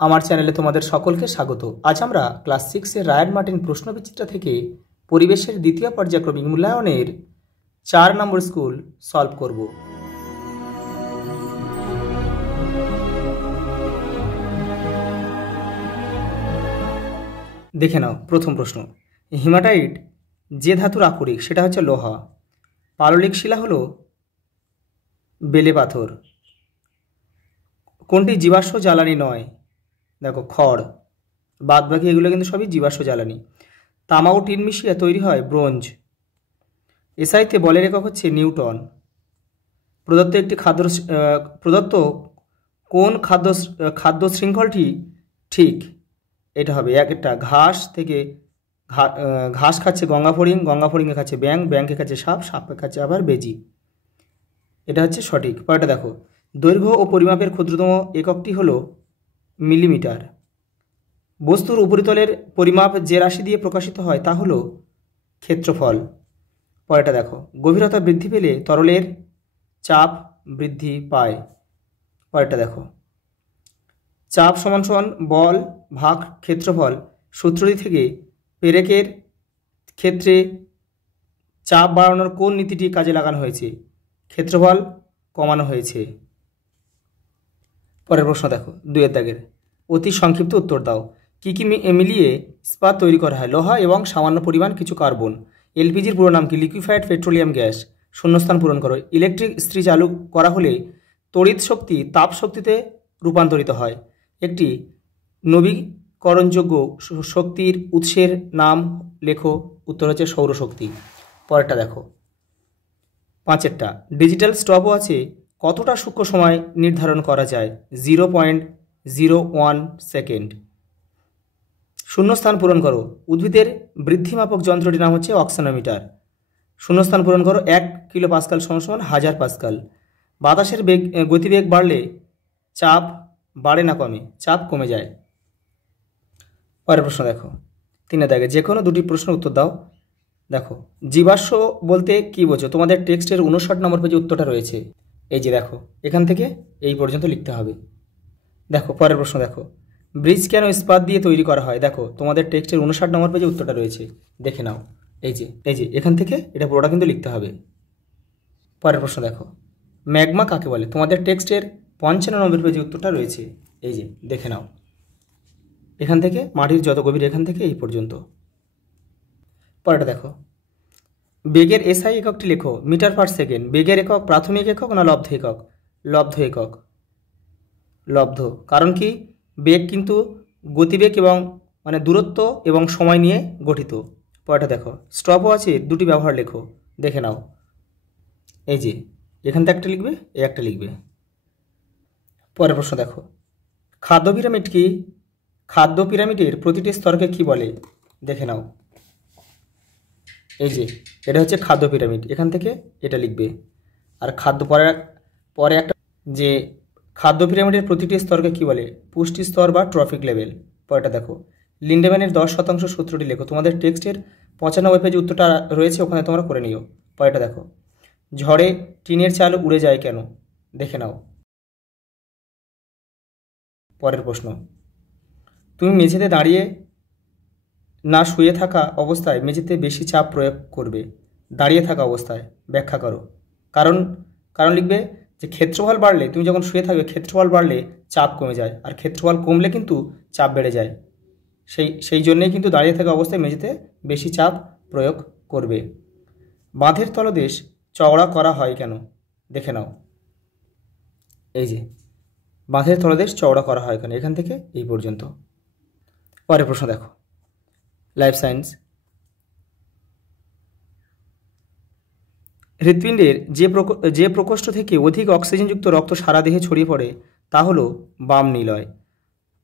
আমার চ্যানেলে তোমাদের সকলকে স্বাগত। আজ আমরা ক্লাস 6 এর রায়ান মার্টিন প্রশ্নবিচিত্রা থেকে পরিবেশের দ্বিতীয় পর্যায়ক্রমিক মূল্যায়নের 4 নম্বর স্কুল সলভ করব। দেখে নাও প্রথম প্রশ্ন। হিমাটাইট যে ধাতুর আকরিক সেটা হচ্ছে লোহা। পাললিক শিলা হলো বেলে পাথর। কোনটি জীবাশ্ম জ্বালানি নয়? দেখো খড়, বাদ বাকি এগুলো কিন্তু সবই জীবাশ্ম জ্বালানি। তামা ও টিন মিশিয়ে তৈরি হয় ব্রোঞ্জ। এসআইতে বলের একক হচ্ছে নিউটন। প্রদত্ত কোন খাদ্য শৃঙ্খলটি ঠিক? এটা হবে একটা ঘাস থেকে ঘাস খাচ্ছে গঙ্গা ফড়িংয়ে খাচ্ছে ব্যাঙে খাচ্ছে সাপে খাচ্ছে আবার বেজি। এটা হচ্ছে সঠিক। পরেরটা দেখো, দৈর্ঘ্য ও পরিমাপের ক্ষুদ্রতম এককটি হলো মিলিমিটার। বস্তুর উপরিতলের পরিমাপ যে রাশি দিয়ে প্রকাশিত হয় তা হলো ক্ষেত্রফল। পরেরটা দেখো, গভীরতা বৃদ্ধি পেলে তরলের চাপ বৃদ্ধি পায়। পরেরটা দেখো, চাপ সমান সমান বল ভাগ ক্ষেত্রফল সূত্রটি থেকে পেরেকের ক্ষেত্রে চাপ বাড়ানোর কোন নীতিটি কাজে লাগানো হয়েছে? ক্ষেত্রফল কমানো হয়েছে। পরের প্রশ্ন দেখো, 2 দাগের অতি সংক্ষিপ্ত উত্তর দাও। কি কি মিলিয়ে ইস্পাত তৈরি করা হয়? লোহা এবং সামান্য পরিমাণ কিছু কার্বন। এলপিজির পুরো নাম কি? Liquefied petroleum gas. শূন্যস্থান পূরণ করো। ইলেকট্রিক ইস্ত্রি চালু করা হলে তড়িৎ শক্তি তাপ শক্তিতে রূপান্তরিত হয়। একটি নবীকরণযোগ্য শক্তির উৎসের নাম লেখো। উত্তর হচ্ছে সৌরশক্তি। পরেরটা দেখো, 5এরটা, ডিজিটাল স্টপওয়াচে কতটা সূক্ষ্ম সময় নির্ধারণ করা যায়? 0.01 সেকেন্ড। শূন্যস্থান পূরণ করো। উদ্ভিদের বৃদ্ধিমাপক যন্ত্রটির নাম হচ্ছে অক্সানোমিটার। শূন্যস্থান পূরণ করো। 1 কিলো পাস্কাল সমান 1000 পাস্কাল। বাতাসের গতিবেগ বাড়লে চাপ বাড়ে না কমে? চাপ কমে যায়। পরের প্রশ্ন দেখো, 3 দাগে যে কোনো 2টি প্রশ্নের উত্তর দাও। দেখো, জীবাশ্ম বলতে কি বোঝো? তোমাদের টেক্সটের 59 নম্বর পেজে উত্তরটা রয়েছে। এই যে দেখো, এখান থেকে এই পর্যন্ত লিখতে হবে। দেখো পরের প্রশ্ন দেখো, ব্রিজ কেন ইস্পাত দিয়ে তৈরি করা হয়? দেখো তোমাদের টেক্সটের 59 নম্বর পেজে উত্তরটা রয়েছে, দেখে নাও। এই যে এখান থেকে এটা পুরোটা কিন্তু লিখতে হবে। পরের প্রশ্ন দেখো, ম্যাগমা কাকে বলে? তোমাদের টেক্সটের 55 নম্বর পেজে উত্তরটা রয়েছে, এই যে দেখে নাও। এখান থেকে মাটির যত গভীর এখান থেকে এই পর্যন্ত। পরেরটা দেখো, বেগের এসআই এককটি লেখো। Metre per second. বেগের একক প্রাথমিক একক না লব্ধ একক? লব্ধ একক। লব্ধ। কারণ কি? বেগ কিন্তু গতিবেগ এবং দূরত্ব এবং সময় নিয়ে গঠিত। পরেরটা দেখো, স্টপওয়াচের 2টি ব্যবহার লেখো, দেখে নাও। এই যে এখান থেকে একটা লিখবে, এই একটা লিখবে। পরের প্রশ্ন দেখো, খাদ্য পিরামিড কি? খাদ্য পিরামিডের প্রতিটি স্তরকে কি বলে? দেখে নাও। এই যে এটা হচ্ছে খাদ্য পিরামিড, এখান থেকে এটা লিখবে। আর পরে একটা যে খাদ্য পিরামিডের প্রতিটি স্তরকে কি বলে? পুষ্টি স্তর বা ট্রফিক লেভেল। পরেরটা দেখো, লিন্ডেম্যানের 10% সূত্রটি লেখো। তোমাদের টেক্সটের 95 পেজে উত্তরটা রয়েছে, ওখানে তোমরা করে নিও। পরেরটা দেখো, ঝড়ে টিনের চাল উড়ে যায় কেন? দেখে নাও। পরের প্রশ্ন, তুমি মেঝেতে দাঁড়িয়ে না শুয়ে থাকা অবস্থায় মেঝেতে বেশি চাপ প্রয়োগ করবে দাঁড়িয়ে থাকা অবস্থায়? ব্যাখ্যা করো। কারণ লিখবে যে ক্ষেত্রফল বাড়লে, তুমি যখন শুয়ে থাকবে ক্ষেত্রফল বাড়লে চাপ কমে যায়, আর ক্ষেত্রফল কমলে কিন্তু চাপ বেড়ে যায়। সেই জন্যেই কিন্তু দাঁড়িয়ে থাকা অবস্থায় মেঝেতে বেশি চাপ প্রয়োগ করবে। বাঁধের তলদেশ চওড়া করা হয় কেন? দেখে নাও। এই যে বাঁধের তলদেশ চওড়া করা হয় কেন, এখান থেকে এই পর্যন্ত। পরের প্রশ্ন দেখো, লাইফ সায়েন্স। হৃৎপিণ্ডের যে প্রকোষ্ঠ থেকে অধিক অক্সিজেনযুক্ত রক্ত সারা দেহে ছড়িয়ে পড়ে তা হলো বাম নিলয়।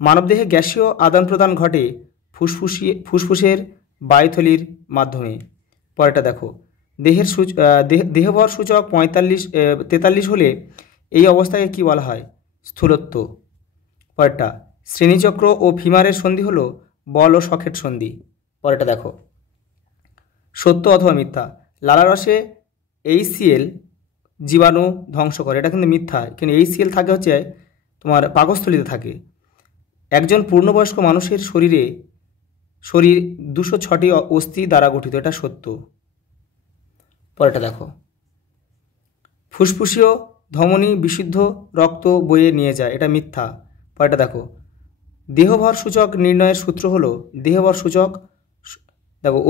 মানবদেহে গ্যাসীয় আদান প্রদান ঘটে ফুসফুসের বায়ুথলির মাধ্যমে। পরেরটা দেখো, দেহভর সূচক 43 হলে এই অবস্থাকে কি বলা হয়? স্থূলত্ব। পরেরটা, শ্রেণীচক্র ও ফিমারের সন্ধি হলো বল ও সকেট সন্ধি। পরেরটা দেখো, সত্য অথবা মিথ্যা? লালারসে HCl জীবাণু ধ্বংস করে, এটা কিন্তু মিথ্যা। কিন্তু HCl থাকে হচ্ছে তোমার পাকস্থলীতে থাকে। একজন পূর্ণবয়স্ক মানুষের শরীর 206টি অস্থি দ্বারা গঠিত, এটা সত্য। পরেরটা দেখো, ফুসফুসীয় ধমনী বিশুদ্ধ রক্ত বয়ে নিয়ে যায়, এটা মিথ্যা। পরেরটা দেখো, দেহভর সূচক নির্ণয়ের সূত্র হলো দেহভর সূচক দেখো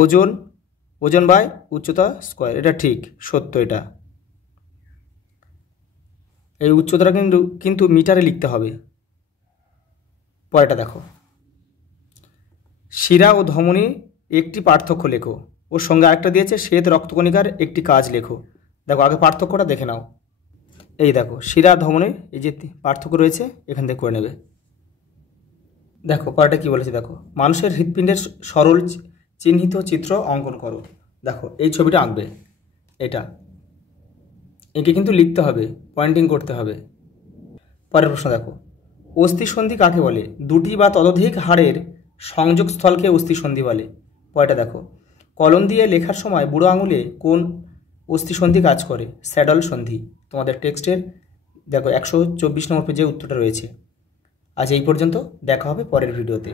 ওজন বাই উচ্চতা স্কয়ার, এটা ঠিক, সত্য এটা। এই উচ্চতাটা কিন্তু মিটারে লিখতে হবে। পরেরটা দেখো, শিরা ও ধমনী একটি পার্থক্য লেখো, ওর সঙ্গে আরেকটা দিয়েছে শ্বেত রক্তকণিকার একটি কাজ লেখো। দেখো আগে পার্থক্যটা দেখে নাও। এই দেখো শিরা ধমনীর এই যে পার্থক্য রয়েছে এখান থেকে করে নেবে। দেখো পরেরটা কী বলেছে, দেখো মানুষের হৃৎপিণ্ডের সরল চিহ্নিত চিত্র অঙ্কন করো। দেখো এই ছবিটা আঁকবে, এটা একে কিন্তু লিখতে হবে, পয়েন্টিং করতে হবে। পরের প্রশ্ন দেখো, অস্থিসন্ধি কাকে বলে? দুটি বা ততোধিক হাড়ের সংযোগস্থলকে অস্থিসন্ধি বলে। পরেরটা দেখো, কলম দিয়ে লেখার সময় বুড়ো আঙুলে কোন অস্থিসন্ধি কাজ করে? স্যাডল সন্ধি। তোমাদের টেক্সটের দেখো 124 নম্বর পেজে উত্তরটা রয়েছে। আজ এই পর্যন্ত, দেখা হবে পরের ভিডিওতে।